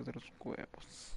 mejores de los huevos.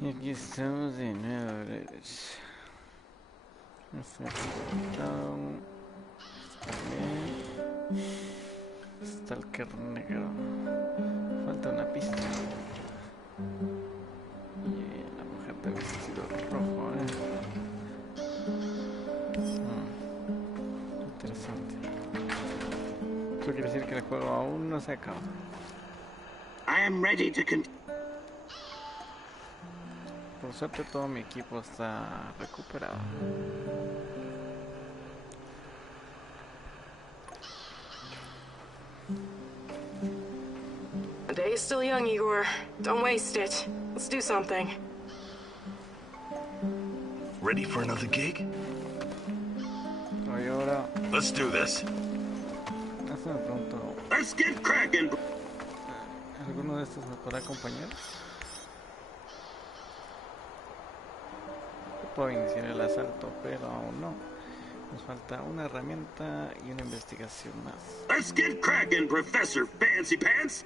Y aquí estamos de nuevo. Está el que negro. Falta una pista. Y la mujer de vestido rojo, Interesante. Eso quiere decir que el juego aún no se acaba. I am ready to continue. Por suerte todo mi equipo está recuperado. The day is still young, Igor. Don't waste it. Let's do something. Ready for another gig? Ahora. Let's do this. Hazme pronto. Let's get cracking. ¿Alguno de estos me podrá acompañar? Puedo iniciar el asalto, pero aún no. Nos falta una herramienta y una investigación más. Let's get cracking, Professor Fancy Pants.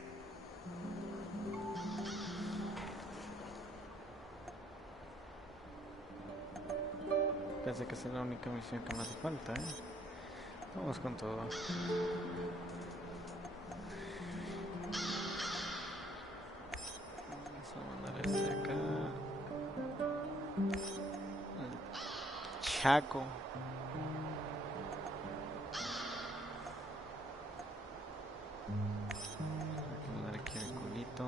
Pensé que esa es la única misión que me hace falta, Vamos con todo. Vamos a mandar este acá. Chaco. Voy a mandar aquí el culito.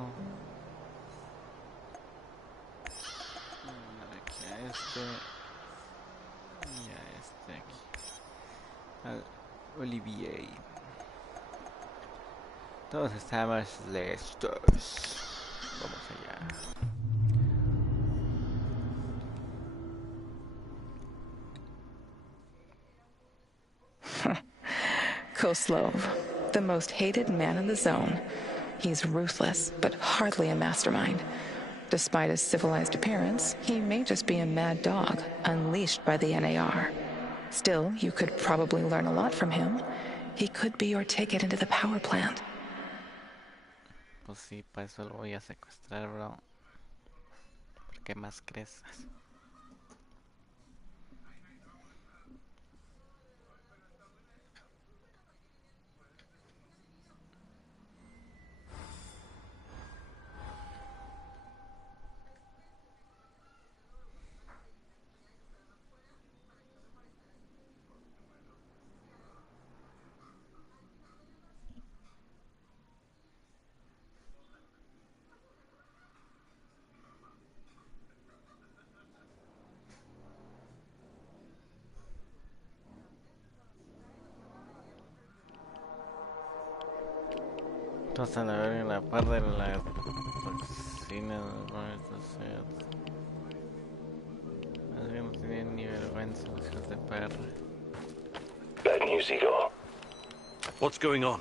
Voy a mandar aquí a este. Y a este aquí. Al Olivier. Todos estamos listos. Vamos allá. Koslov, the most hated man in the zone. He's ruthless, but hardly a mastermind. Despite his civilized appearance, he may just be a mad dog, unleashed by the NAR. Still, you could probably learn a lot from him. He could be your ticket into the power plant. Pues sí, para eso lo voy a secuestrar, bro. ¿Por qué más crees? Entonces a ver en la par de la toxina de no tienen ni vergüenza, hijos de perra. Bad news, Igor. What's going on?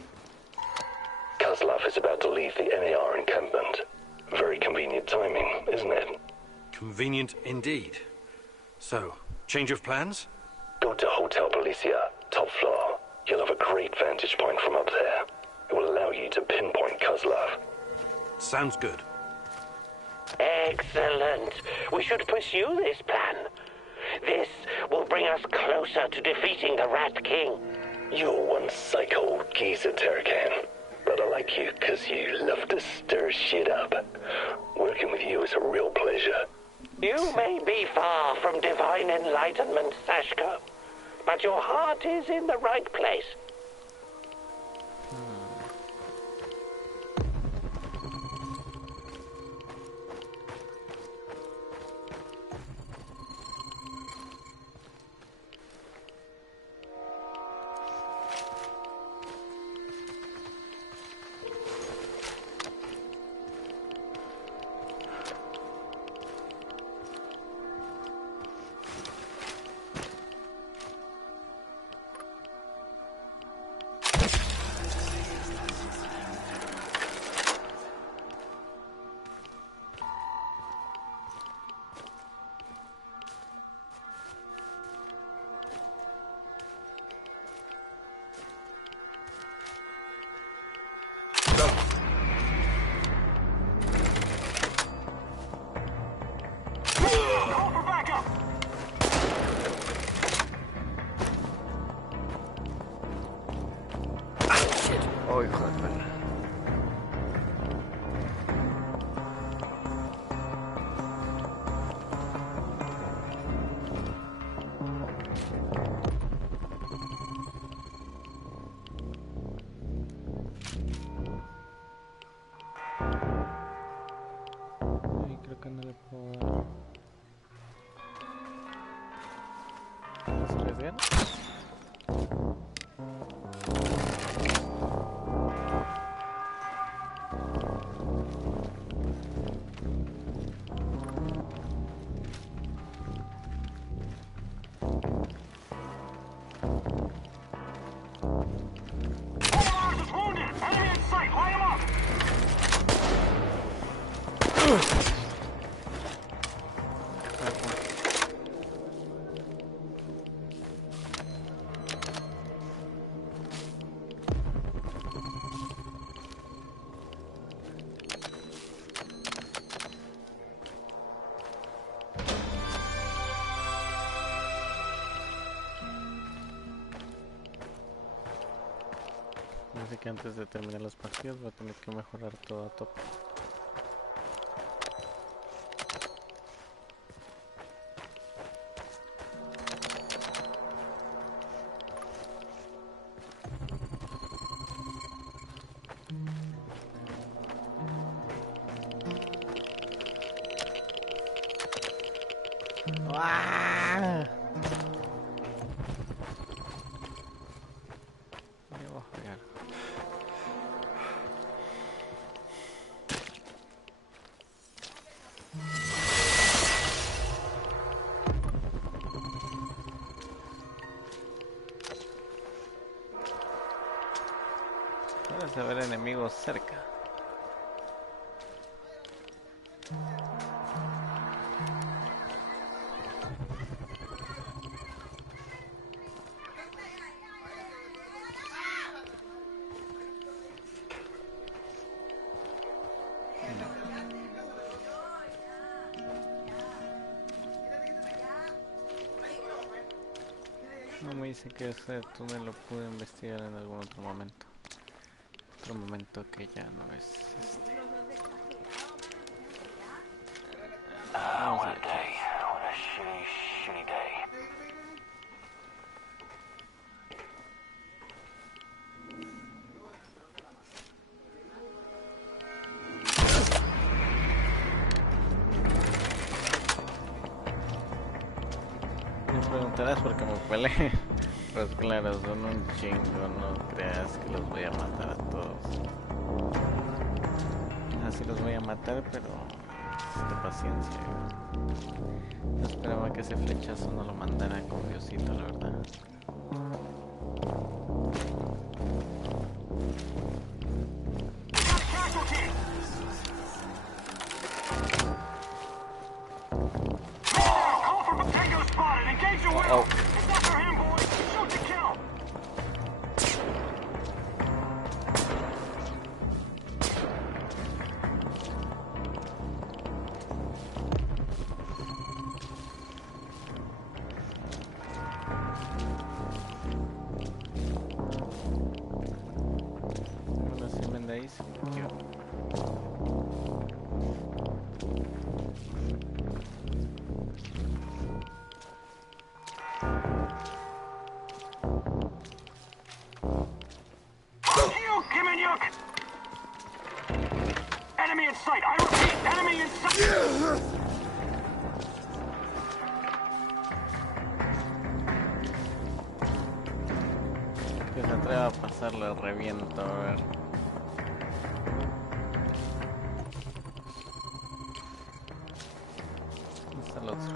Kozlov is about to leave the NAR encampment. Very convenient timing, isn't it? Convenient indeed. So, change of plans? Go to Hotel Policia, top floor. You'll have a great vantage point from up there. It will allow you to pinpoint Kozlov. Sounds good. Excellent. We should pursue this plan. This will bring us closer to defeating the Rat King. You're one psycho geezer, Terracan. But I like you because you love to stir shit up. Working with you is a real pleasure. You may be far from divine enlightenment, Sashka, but your heart is in the right place. Oh, hijo de perra. Ay, creo que no le puedo dar. ¿Se les gana? Así que antes de terminar las partidas voy a tener que mejorar todo a tope. ¡Ah! Me voy a fregar. Parece haber enemigos cerca. No me dice que ese túnel lo pude investigar en algún otro momento. Otro momento que ya no es este. Vamos a ver. What a shitty day. Me preguntarás por qué me peleé. Pues claro, son un chingo, no creas que los voy a matar a todos. Así los voy a matar, pero de paciencia. No esperaba que ese flechazo no lo mandara con Diosito, la verdad. Oh. Bueno, sí, vende ahí, se metió. in sight! I repeat, enemy in sight! Que se atreva a pasarle reviento, a ver. ¿Dónde está el otro?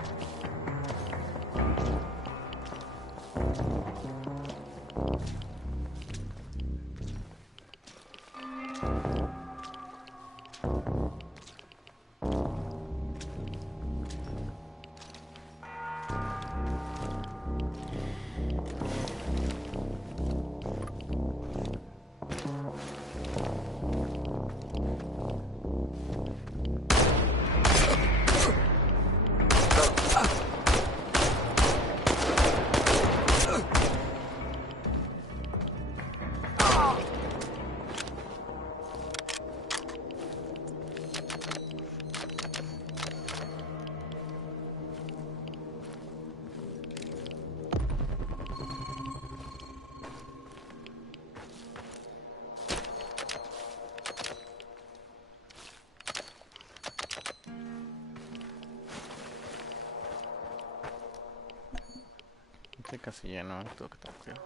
Estoy casi lleno, tengo que tener cuidado.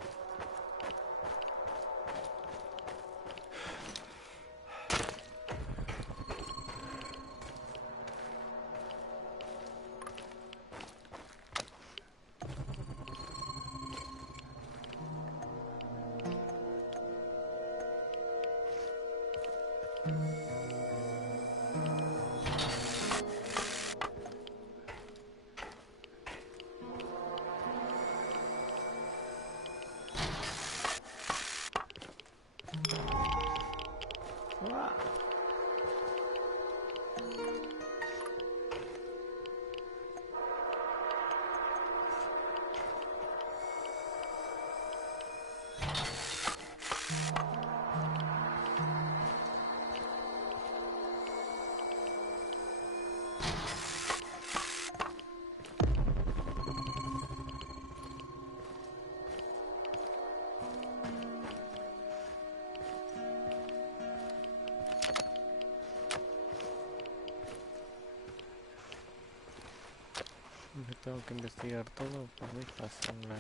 Tengo que investigar todo, pues muy fácil, ¿no?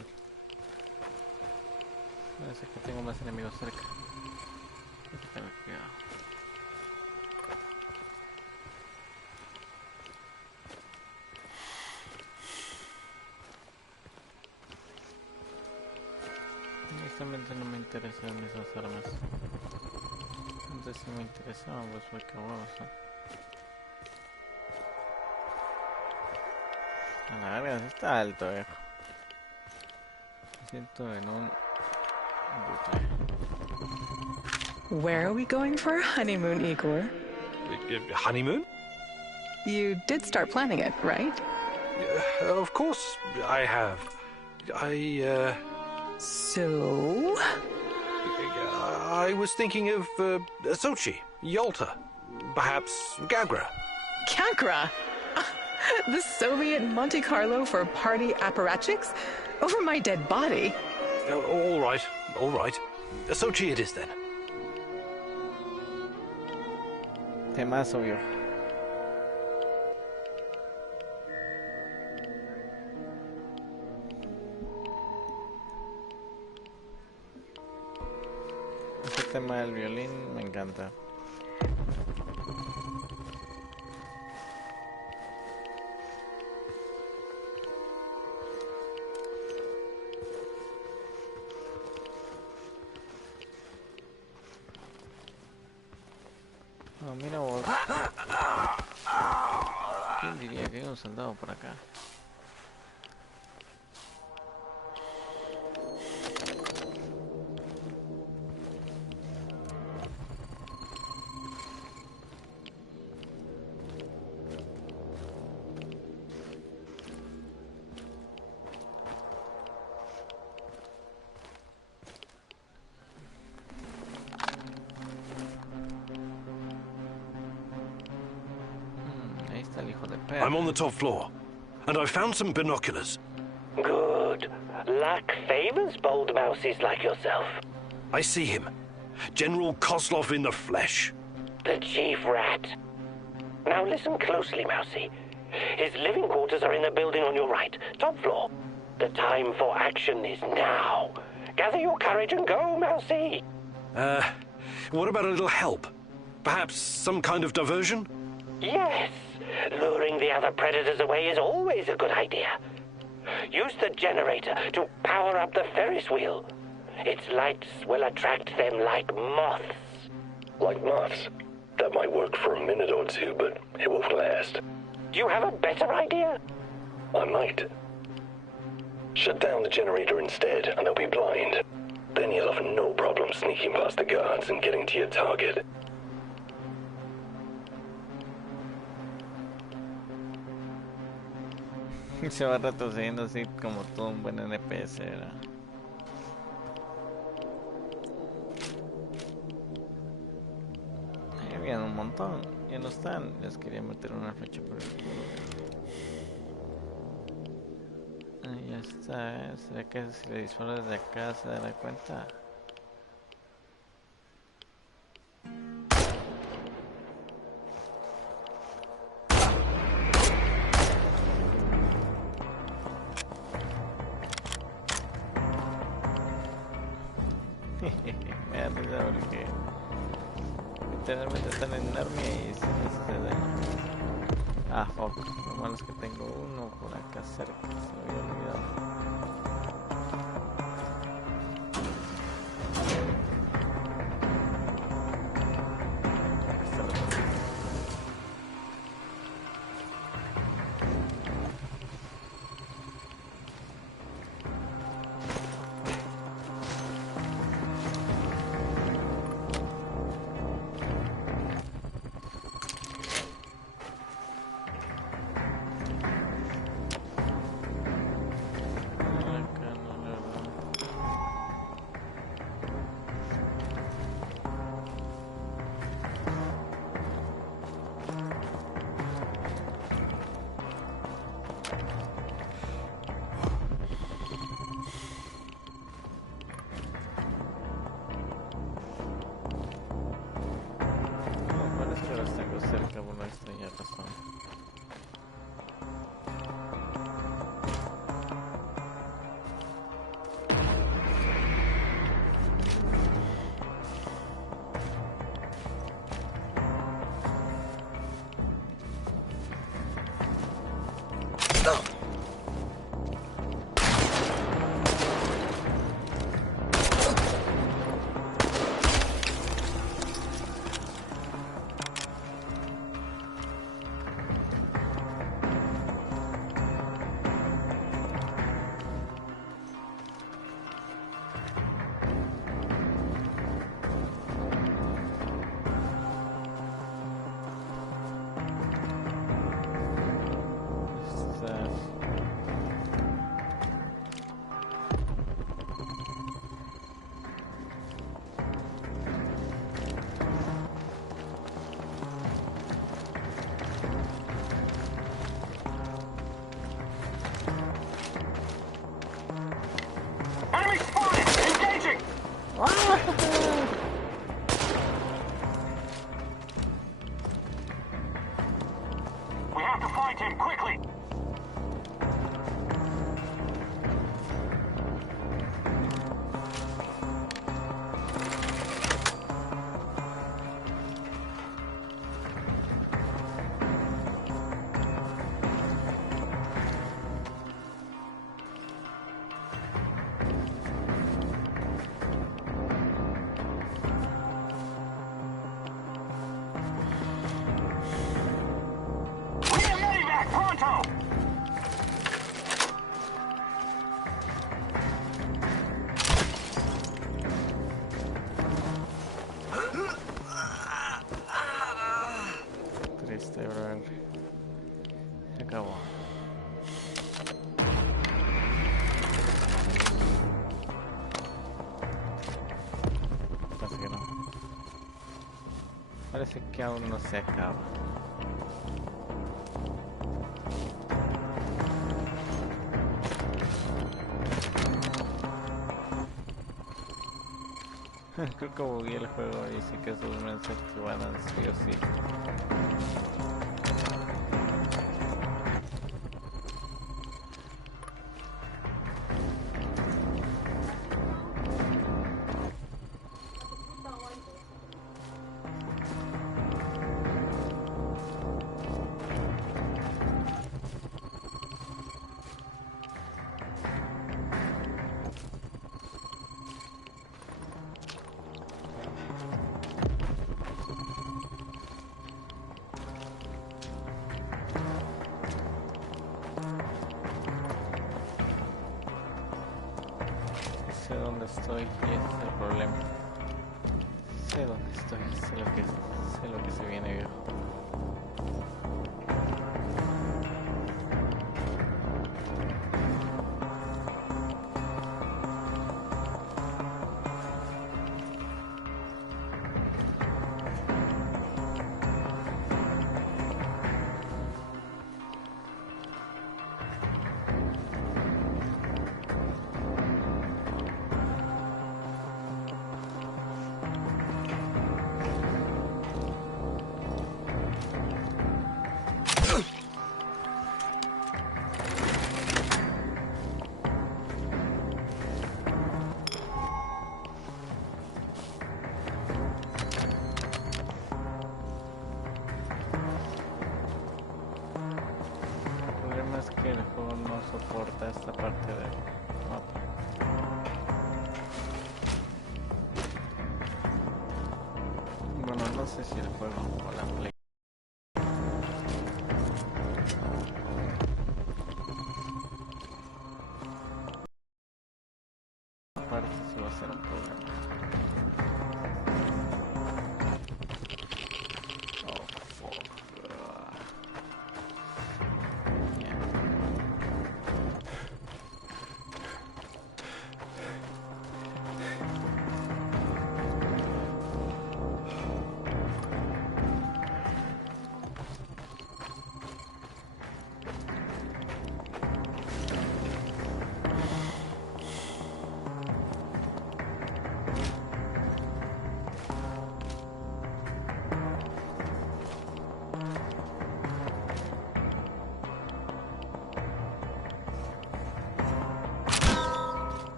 Parece que tengo más enemigos cerca. Hay que tener cuidado. Honestamente no me interesan esas armas. Antes sí me interesaban, pues fue que vamos, ¿no? A la verga, está alto, viejo. Me siento en un bucle. Where are we going for our honeymoon, Igor? Honeymoon? You did start planning it, right? Of course I have. So? I was thinking of Sochi, Yalta, perhaps Gagra. Kankra! The Soviet Monte Carlo for party apparatchiks? Over my dead body? All right, all right. Sochi it is then. Temazo, viejo. Este tema del violín me encanta. Oh, mira vos. ¿Quién diría que hay un soldado por acá? I'm on the top floor, and I've found some binoculars. Good. Luck favors bold mouses like yourself. I see him. General Kozlov in the flesh. The chief rat. Now listen closely, Mousy. His living quarters are in the building on your right, top floor. The time for action is now. Gather your courage and go, Mousy. What about a little help? Perhaps some kind of diversion? Yes, luring the other predators away is always a good idea. Use the generator to power up the Ferris wheel. Its lights will attract them like moths. Like moths? That might work for a minute or two, but it won't last. Do you have a better idea? I might. Shut down the generator instead, and they'll be blind. Then you'll have no problem sneaking past the guards and getting to your target. Se va retrocediendo así como todo un buen NPS, ¿verdad? Ahí habían un montón, ya no están. Les quería meter una flecha por el culo. Ahí ya está. ¿Será que si le disparo desde acá se dará cuenta? Me da risa porque literalmente es tan enorme y se me sucede. Ah, fuck. Lo malo es que tengo uno por acá cerca, se me había olvidado. Está la cosita. Cerca por una extraña razón. Enemy spotted! Engaging! We have to find him quickly! We need a medivac, pronto! Triste, bro. Se acabó. Parece que no. Parece que aún no se acaba. Creo que bugué el juego y sí que esos mensajes se van a sí o sí. dónde estoy y ese es el problema. Sé dónde estoy, sé lo que se viene, viejo. Que el juego no soporta esta parte del mapa. Bueno, no sé si el juego o la play. Aparte si va a ser un problema. Oh, fuck.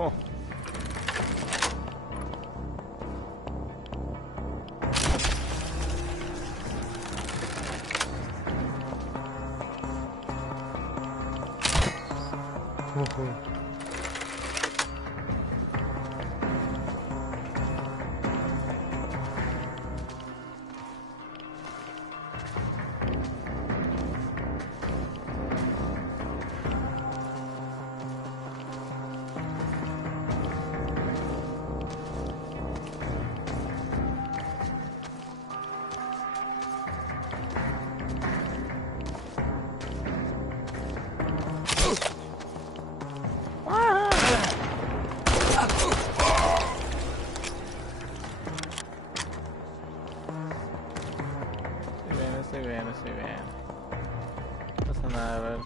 Oh. Estoy bien. No pasa nada, a ver. No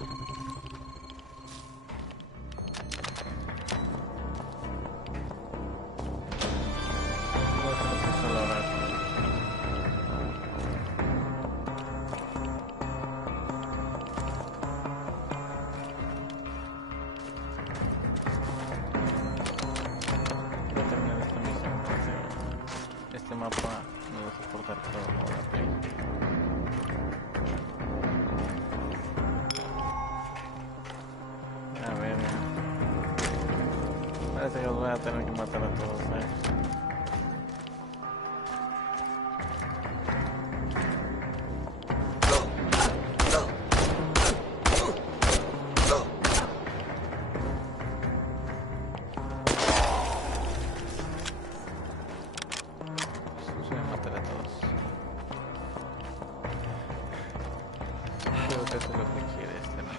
sé solo a ver. Voy a terminar esta misión porque este mapa no va a soportar todo la play. A ver, parece que los voy a tener que matar a todos, Los voy a matar a todos. Creo que eso es lo que quiere este man.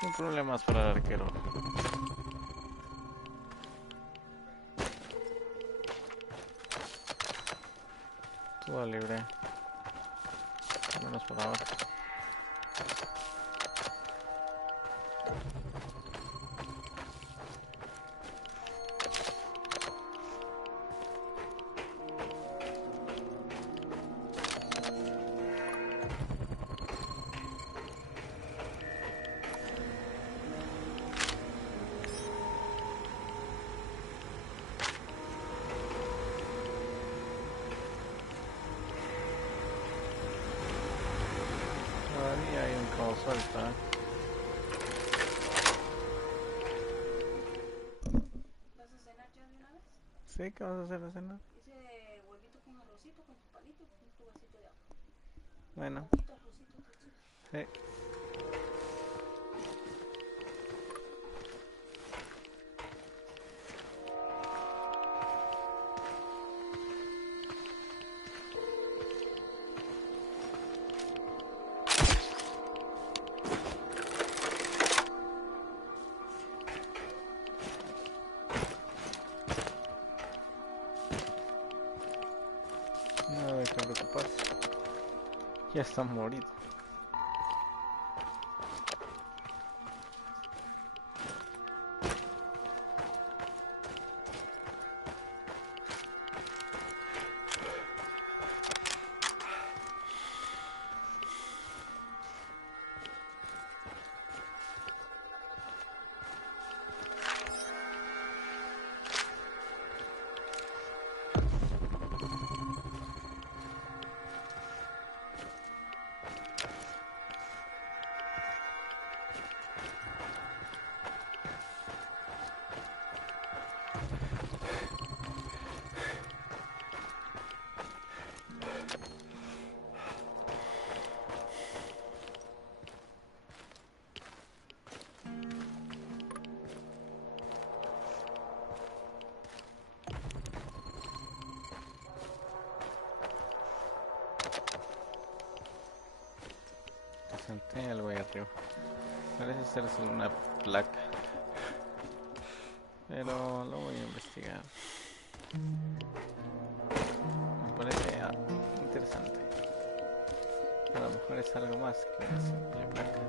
Sin problemas para el arquero. Todo libre. Al menos por ahora. Todavía hay un cabo suelto, ¿eh? ¿Vas a cenar ya de una vez? Sí, ¿qué vas a hacer de cenar? Hice huevito con arrocito, con tu palito, con tu vasito de agua. Bueno, Poquito arrocito, tachito. sí. No hay que preocuparse. Ya está morido. Senté algo ahí arriba. Parece ser solo una placa. Pero lo voy a investigar. Me parece interesante. A lo mejor es algo más que una simple placa.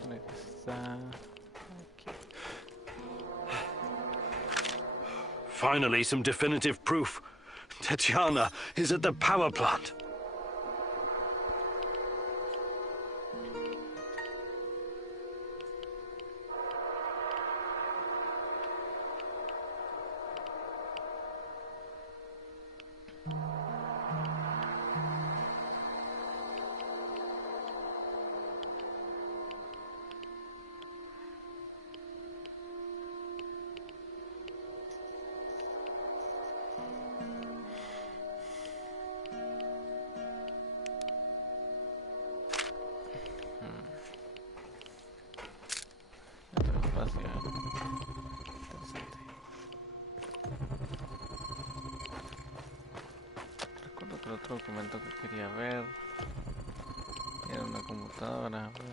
Supone que está aquí. Finally, some definitive proof. Tatiana is at the power plant. Otro espacio interesante. Recuerdo que el otro documento que quería ver era una computadora, pero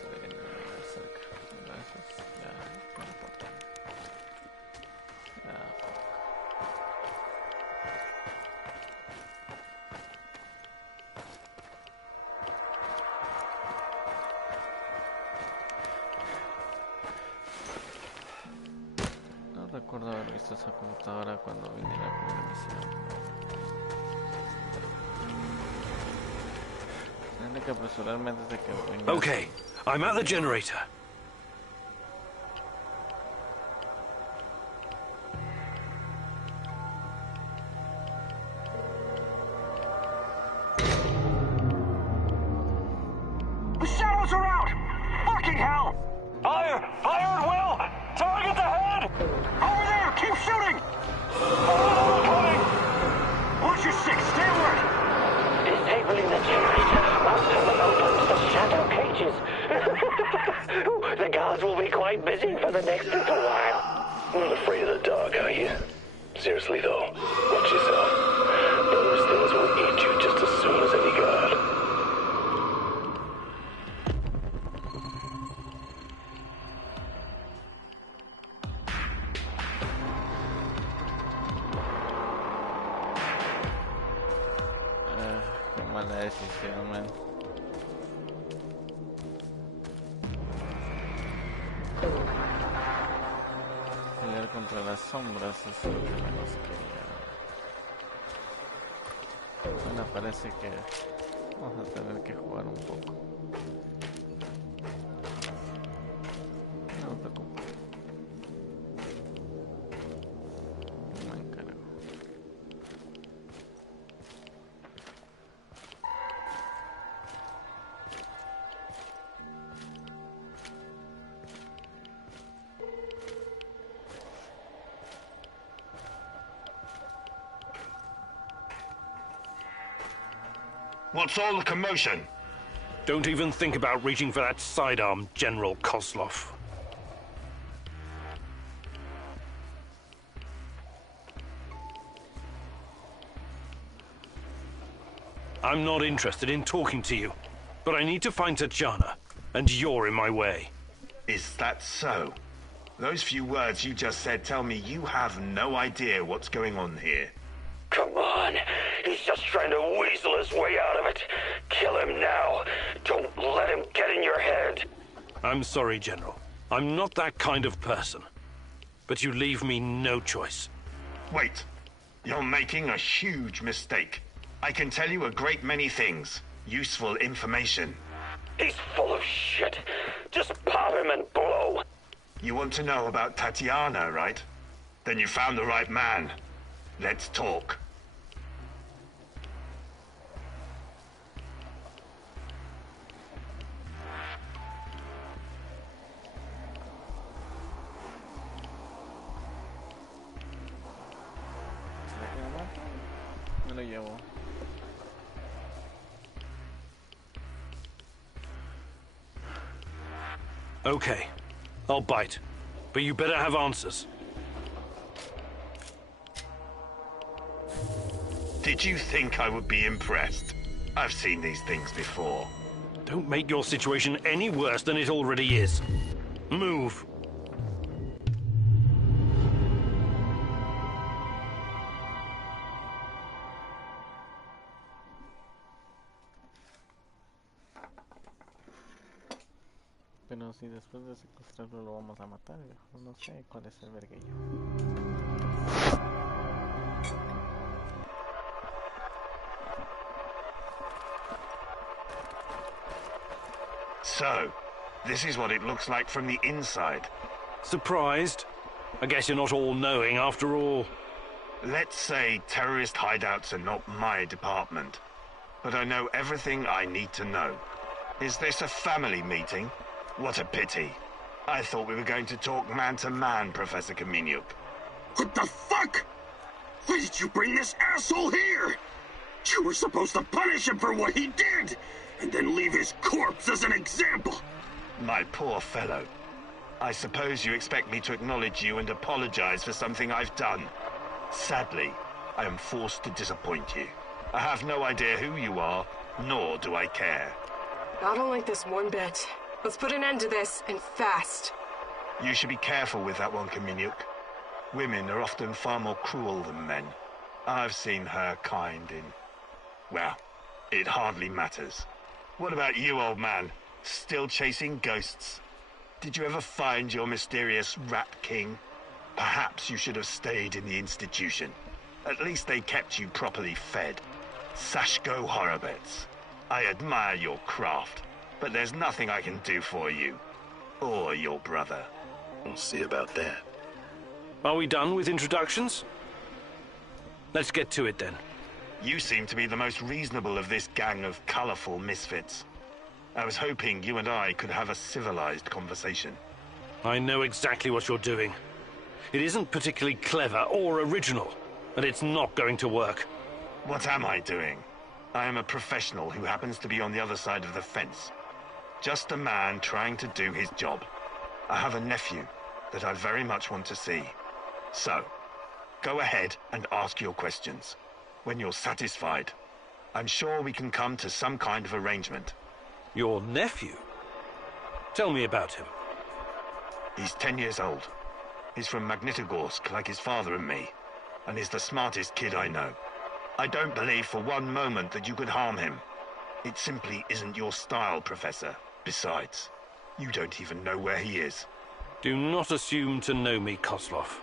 se ve que no hay cerca. Gracias, ya no importa. Ya. No recuerdo haber visto esa computadora cuando vine a la primera misión. Tendré que apresurarme antes de que venga. Okay, I'm at the generator. The shadows are out! Fucking hell! Fire! Fire at will! Target ahead! Over there! Keep shooting! Fire coming! Watch your six! Stay alert! Disabling the generator must have opened the shadow cages. The guards will be quite busy for the next little while. Not afraid of the dark, are you? Seriously though, watch yourself. Those things will eat you just as soon as any guard. Qué mala decisión, man. Pelear contra las sombras es lo que menos quería. Bueno, parece que vamos a tener que jugar un poco. No me preocupo. Me encargo. What's all the commotion? Don't even think about reaching for that sidearm, General Kozlov. I'm not interested in talking to you, but I need to find Tatiana, and you're in my way. Is that so? Those few words you just said tell me you have no idea what's going on here. Come on. He's just trying to weasel his way out of it. Kill him now. Don't let him get in your head. I'm sorry, General. I'm not that kind of person. But you leave me no choice. Wait. You're making a huge mistake. I can tell you a great many things. Useful information. He's full of shit. Just pop him and blow. You want to know about Tatiana, right? Then you found the right man. Let's talk. Me lo llevo. Okay, I'll bite. But you better have answers. Did you think I would be impressed? I've seen these things before. Don't make your situation any worse than it already is. Move. Pero si después de secuestrarlo lo vamos a matar, viejo, no sé cuál es el verguillo. So, this is what it looks like from the inside. Surprised? I guess you're not all-knowing after all. Let's say terrorist hideouts are not my department, but I know everything I need to know. Is this a family meeting? What a pity. I thought we were going to talk man-to-man, Professor Kaminyuk. What the fuck? Why did you bring this asshole here? You were supposed to punish him for what he did, and then leave his corpse as an example. My poor fellow. I suppose you expect me to acknowledge you and apologize for something I've done. Sadly, I am forced to disappoint you. I have no idea who you are, nor do I care. I don't like this one bit. Let's put an end to this, and fast. You should be careful with that one, Kaminyuk. Women are often far more cruel than men. I've seen her kind in... well, it hardly matters. What about you, old man? Still chasing ghosts? Did you ever find your mysterious Rat King? Perhaps you should have stayed in the institution. At least they kept you properly fed. Sashko Horobets, I admire your craft, but there's nothing I can do for you. Or your brother. We'll see about that. Are we done with introductions? Let's get to it then. You seem to be the most reasonable of this gang of colorful misfits. I was hoping you and I could have a civilized conversation. I know exactly what you're doing. It isn't particularly clever or original, and it's not going to work. What am I doing? I am a professional who happens to be on the other side of the fence. Just a man trying to do his job. I have a nephew that I very much want to see. So, go ahead and ask your questions. When you're satisfied, I'm sure we can come to some kind of arrangement. Your nephew? Tell me about him. He's 10 years old. He's from Magnitogorsk, like his father and me, and he's the smartest kid I know. I don't believe for one moment that you could harm him. It simply isn't your style, Professor. Besides, you don't even know where he is. Do not assume to know me, Kozlov.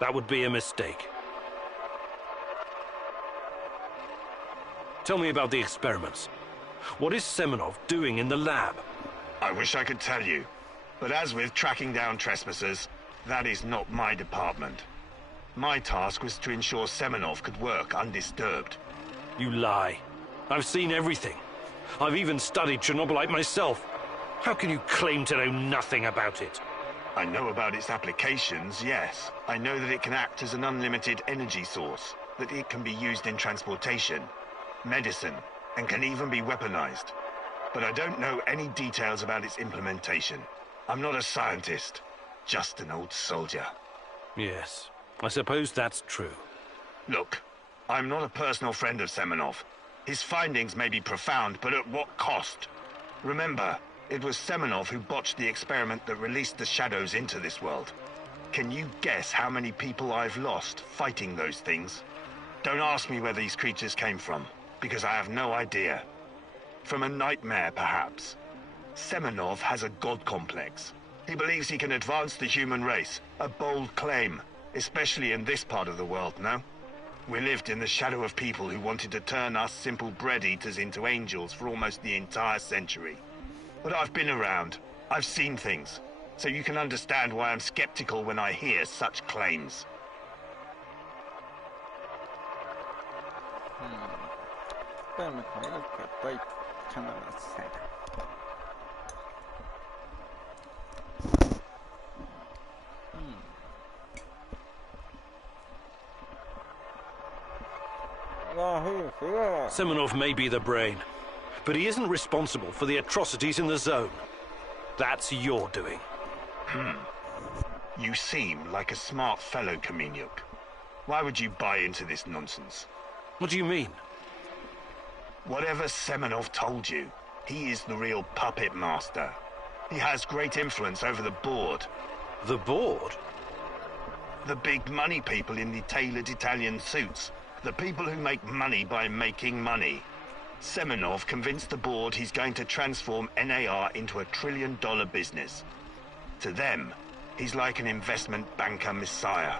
That would be a mistake. Tell me about the experiments. What is Semenov doing in the lab? I wish I could tell you, but as with tracking down trespassers, that is not my department. My task was to ensure Semenov could work undisturbed. You lie. I've seen everything. I've even studied Chernobylite myself. How can you claim to know nothing about it? I know about its applications, yes. I know that it can act as an unlimited energy source, that it can be used in transportation, medicine, and can even be weaponized. But I don't know any details about its implementation. I'm not a scientist, just an old soldier. Yes, I suppose that's true. Look, I'm not a personal friend of Semenov. His findings may be profound, but at what cost? Remember, it was Semenov who botched the experiment that released the shadows into this world. Can you guess how many people I've lost fighting those things? Don't ask me where these creatures came from, because I have no idea. From a nightmare, perhaps. Semenov has a god complex. He believes he can advance the human race, a bold claim, especially in this part of the world, no? We lived in the shadow of people who wanted to turn us simple bread-eaters into angels for almost the entire century. But I've been around. I've seen things. So you can understand why I'm skeptical when I hear such claims. Espérame, compañeros, que estoy echando la cena. Semenov may be the brain, but he isn't responsible for the atrocities in the zone. That's your doing. You seem like a smart fellow, Kamenyuk. Why would you buy into this nonsense? What do you mean? Whatever Semenov told you, he is the real puppet master. He has great influence over the board. The board? The big money people in the tailored Italian suits. The people who make money by making money. Semenov convinced the board he's going to transform NAR into a $1 trillion business. To them, he's like an investment banker messiah.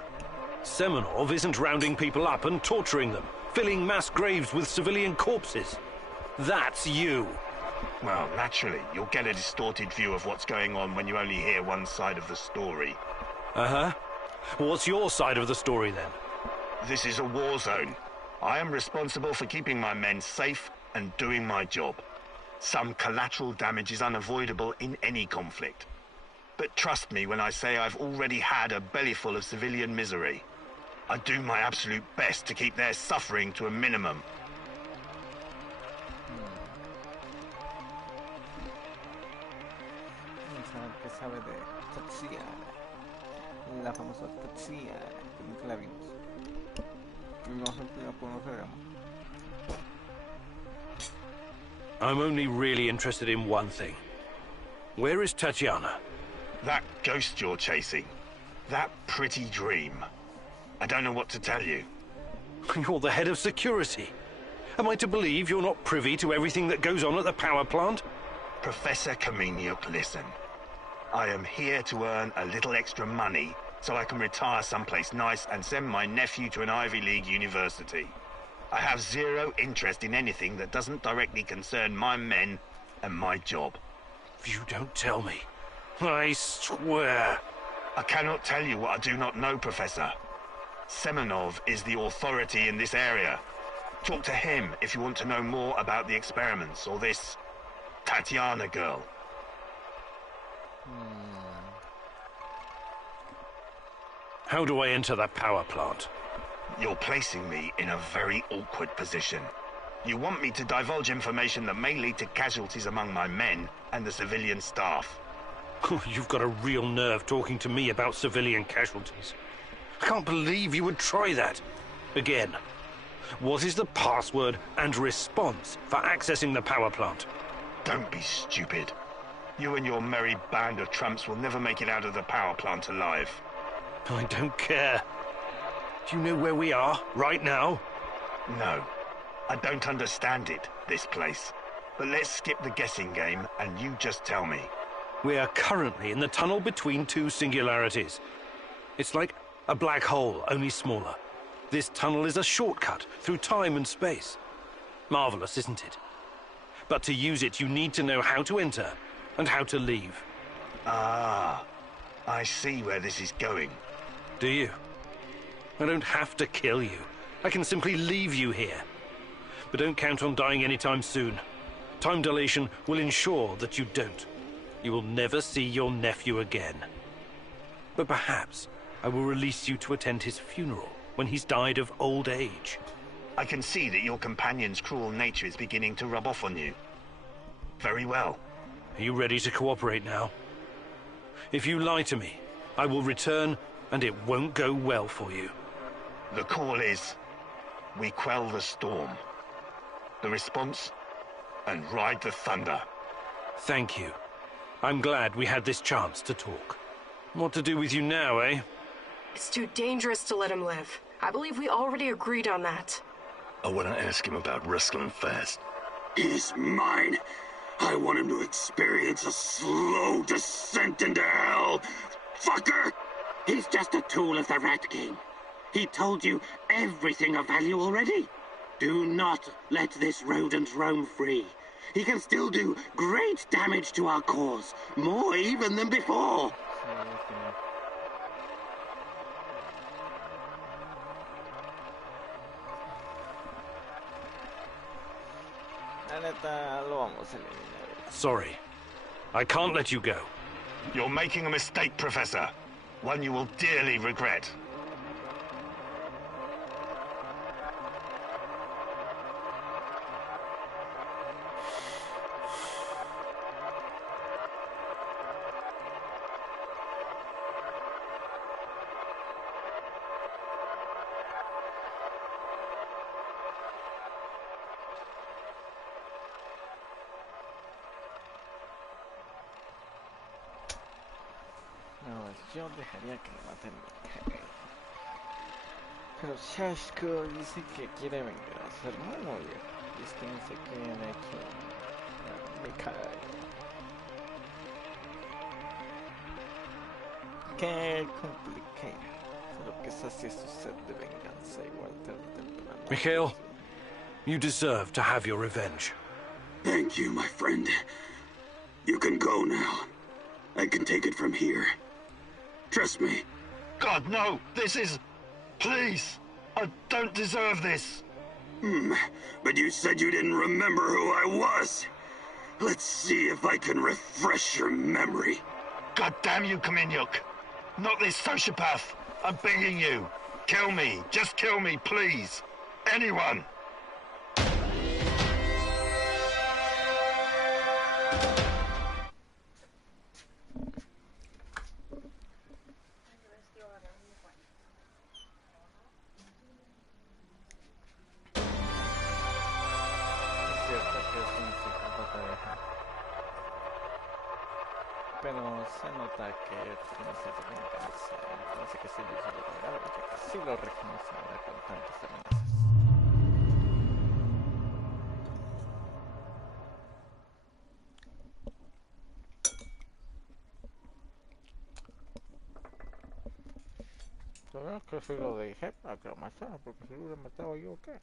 Semenov isn't rounding people up and torturing them, filling mass graves with civilian corpses. That's you. Well, naturally, you'll get a distorted view of what's going on when you only hear one side of the story. Uh-huh. What's your side of the story, then? This is a war zone. I am responsible for keeping my men safe and doing my job. Some collateral damage is unavoidable in any conflict. But trust me when I say I've already had a bellyful of civilian misery. I do my absolute best to keep their suffering to a minimum. Vamos a ver qué sabe de Tatiana. La famosa Tatiana, que nunca la vimos. No sé si la conoceremos. I'm only really interested in one thing. Where is Tatiana? That ghost you're chasing. That pretty dream. I don't know what to tell you. You're the head of security. Am I to believe you're not privy to everything that goes on at the power plant? Professor Kamenyuk, listen. I am here to earn a little extra money so I can retire someplace nice and send my nephew to an Ivy League university. I have zero interest in anything that doesn't directly concern my men and my job. You don't tell me. I swear. I cannot tell you what I do not know, Professor. Semenov is the authority in this area. Talk to him if you want to know more about the experiments or this Tatiana girl. How do I enter the power plant? You're placing me in a very awkward position. You want me to divulge information that may lead to casualties among my men and the civilian staff. You've got a real nerve talking to me about civilian casualties. I can't believe you would try that. Again. What is the password and response for accessing the power plant? Don't be stupid. You and your merry band of tramps will never make it out of the power plant alive. I don't care. Do you know where we are, right now? No. I don't understand it, this place. But let's skip the guessing game, and you just tell me. We are currently in the tunnel between two singularities. It's like a black hole, only smaller. This tunnel is a shortcut through time and space. Marvelous, isn't it? But to use it, you need to know how to enter and how to leave. Ah, I see where this is going. Do you? I don't have to kill you. I can simply leave you here. But don't count on dying anytime soon. Time dilation will ensure that you don't. You will never see your nephew again. But perhaps I will release you to attend his funeral when he's died of old age. I can see that your companion's cruel nature is beginning to rub off on you. Very well. Are you ready to cooperate now? If you lie to me, I will return, and it won't go well for you. The call is, we quell the storm. The response, and ride the thunder. Thank you. I'm glad we had this chance to talk. What to do with you now, eh? It's too dangerous to let him live. I believe we already agreed on that. I want to ask him about wrestling fast. He's mine. I want him to experience a slow descent into hell. Fucker! He's just a tool of the Rat King. He told you everything of value already. Do not let this rodent roam free. He can still do great damage to our cause, more even than before. Sorry. I can't let you go. You're making a mistake, Professor. One you will dearly regret. Yo dejaría que lo maten. Pero Shashko dice que quiere vengar a su hermano, y es que no sé qué han hecho. Me cae. Qué complicado. Solo que sacia su sed de venganza igual tarde o temprano. Mikhail, you deserve to have your revenge. Thank you, my friend. You can go now. I can take it from here. Trust me. God, no! This is... Please! I don't deserve this! But you said you didn't remember who I was. Let's see if I can refresh your memory. God damn you, Kaminyuk! Not this sociopath! I'm begging you! Kill me! Just kill me, please! Anyone! Pero se nota que tiene cierta venganza. Parece que sí lo hizo lograr, ya que sí lo reconoce ahora con tantas amenazas. Pero es que si lo dije para que lo matara, porque si lo hubiera matado yo, ¿qué?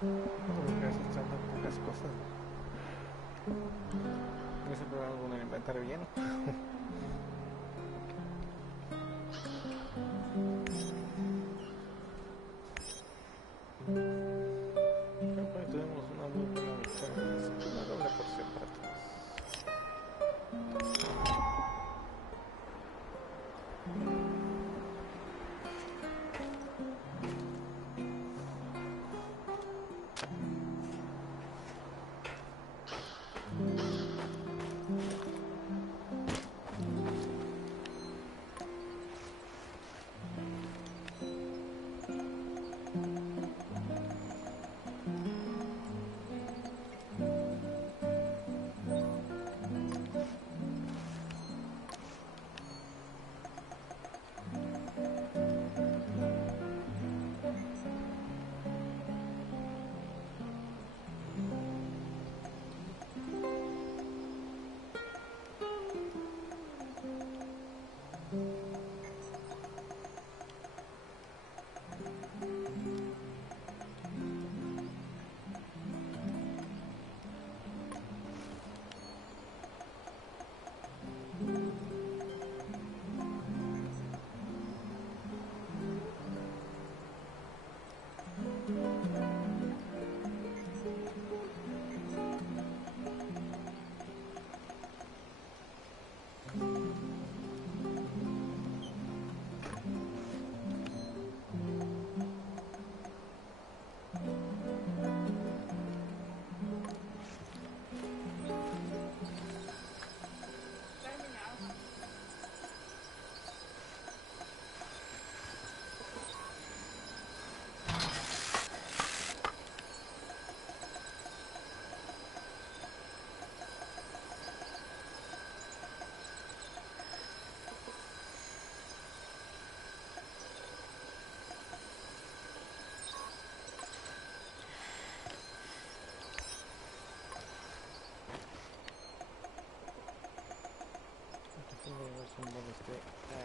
Porque eso están tan pocas cosas. No se puede algún inventario lleno. Tuvimos una muy buena victoria. Una doble porción para todos. Símbolos de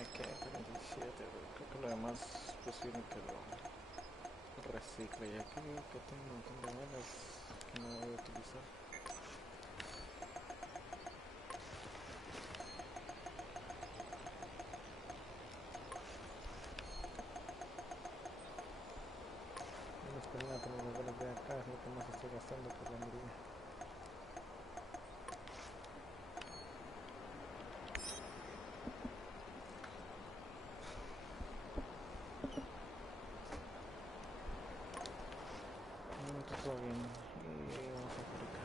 AK-47, creo que lo demás es posible que lo recicle, ya que veo que tengo un montón de balas que no voy a utilizar. No es por nada, pero las balas de acá es lo que más estoy gastando por la mirilla. Todo bien, y vamos a por acá,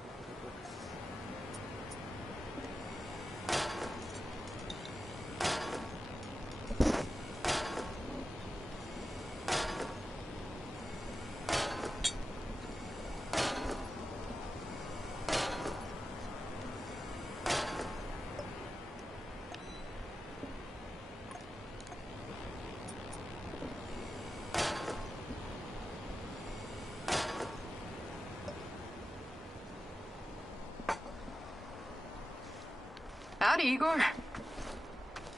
Howdy, Igor.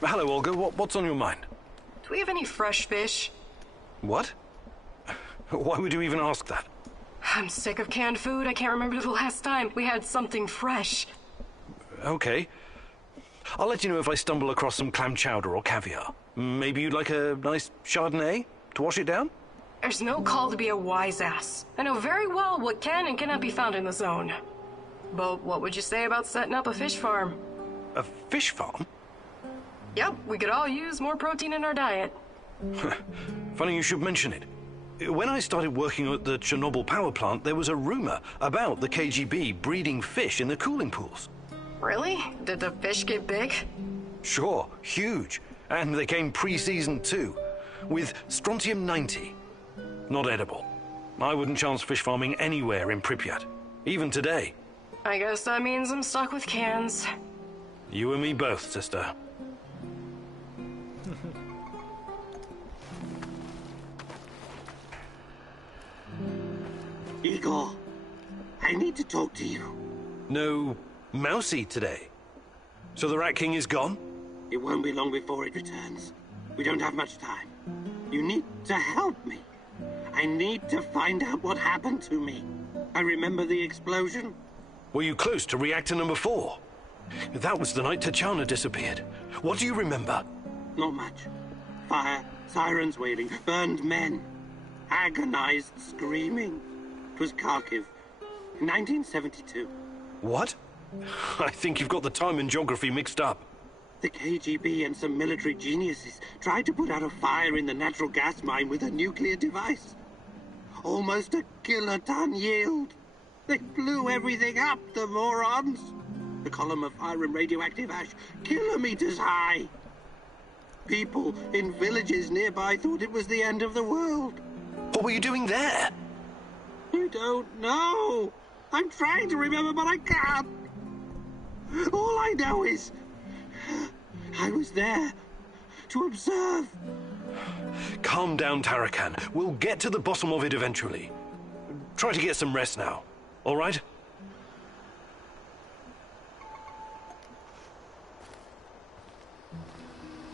Hello, Olga. What's on your mind? Do we have any fresh fish? What? Why would you even ask that? I'm sick of canned food. I can't remember the last time we had something fresh. Okay. I'll let you know if I stumble across some clam chowder or caviar. Maybe you'd like a nice Chardonnay to wash it down? There's no call to be a wise ass. I know very well what can and cannot be found in the zone. But what would you say about setting up a fish farm? A fish farm? Yep, we could all use more protein in our diet. Funny you should mention it. When I started working at the Chernobyl power plant, there was a rumor about the KGB breeding fish in the cooling pools. Really? Did the fish get big? Sure, huge. And they came pre-seasoned too, with strontium-90. Not edible. I wouldn't chance fish farming anywhere in Pripyat, even today. I guess that means I'm stuck with cans. You and me both, sister. Igor, I need to talk to you. No Mousy today. So the Rat King is gone? It won't be long before it returns. We don't have much time. You need to help me. I need to find out what happened to me. I remember the explosion. Were you close to reactor number 4? That was the night Tachana disappeared. What do you remember? Not much. Fire, sirens wailing, burned men, agonized screaming. It was Kharkiv, in 1972. What? I think you've got the time and geography mixed up. The KGB and some military geniuses tried to put out a fire in the natural gas mine with a nuclear device. Almost a kiloton yield. They blew everything up, the morons. The column of fire and radioactive ash, kilometers high. People in villages nearby thought it was the end of the world. What were you doing there? I don't know. I'm trying to remember, but I can't. All I know is I was there to observe. Calm down, Tarakan. We'll get to the bottom of it eventually. Try to get some rest now, all right?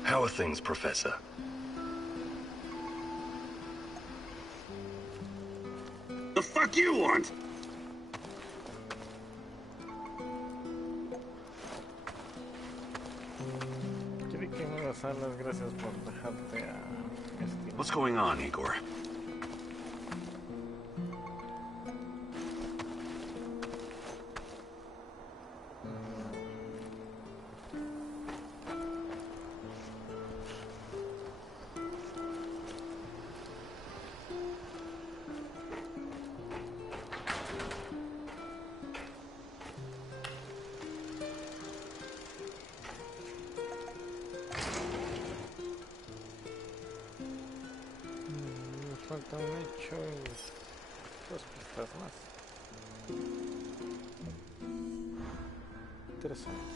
How are things, Professor? The fuck you want? Creí que me ibas a dar las gracias por dejarte a mi estimado. What's going on, Igor? Falta un hecho y 2 pistas más. Interesante.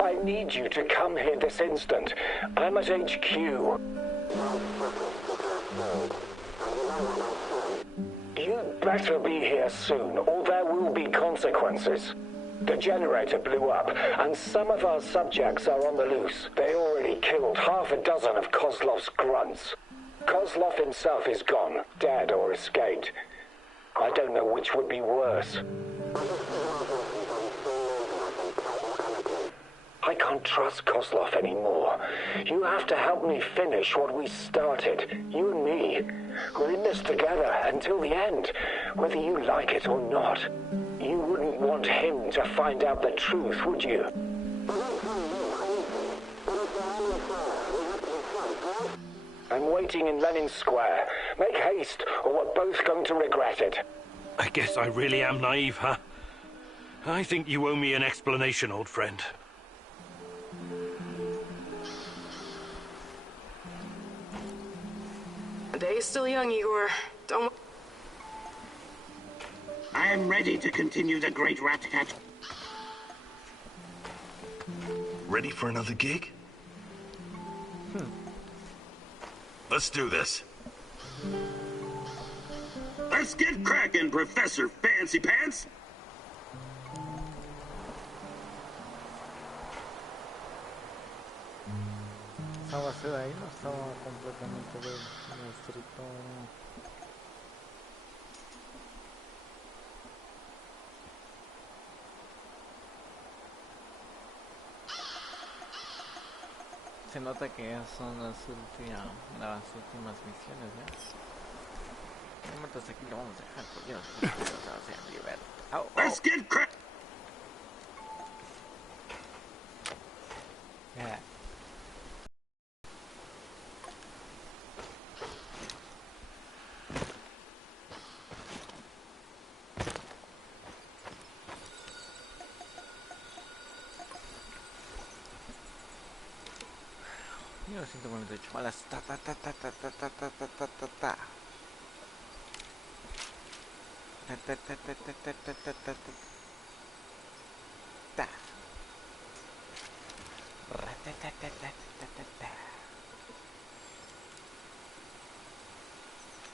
I need you to come here this instant. I'm at HQ. You'd better be here soon, or there will be consequences. The generator blew up, and some of our subjects are on the loose. They already killed half a dozen of Kozlov's grunts. Kozlov himself is gone, dead or escaped. I don't know which would be worse. I can't trust Kozlov anymore. You have to help me finish what we started. You and me. We're in this together until the end, whether you like it or not. You wouldn't want him to find out the truth, would you? I'm waiting in Lenin Square. Make haste, or we're both going to regret it. I guess I really am naive, huh? I think you owe me an explanation, old friend. The day is still young, Igor. Don't... I am ready to continue the great rat catch. Ready for another gig? Let's do this. Let's get cracking, Professor Fancy Pants! Esa base de ahí no estaba completamente descrito. Se nota que ya son las últimas misiones, ¿eh? Entonces aquí lo vamos a dejar porque Let's get crack! Yeah. 148 balas. Ta ta ta ta ta ta ta ta ta ta ta ta. Ta ta ta ta ta ta ta ta ta ta. Ta. Ratatatatata.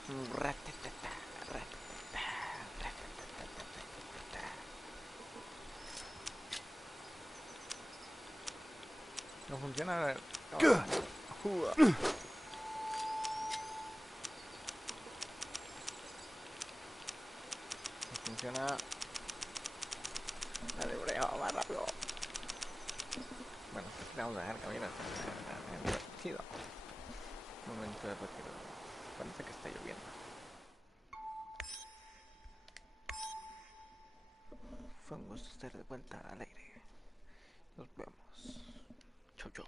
Ratatata, ratatata, ratatatatata. No funciona. No funciona. Dale, breva, más rápido. Bueno, pues vamos a dejar camino hasta el divertido. Momento de retiro. Parece que está lloviendo. Fue un gusto estar de vuelta al aire. Nos vemos. Chau, chau.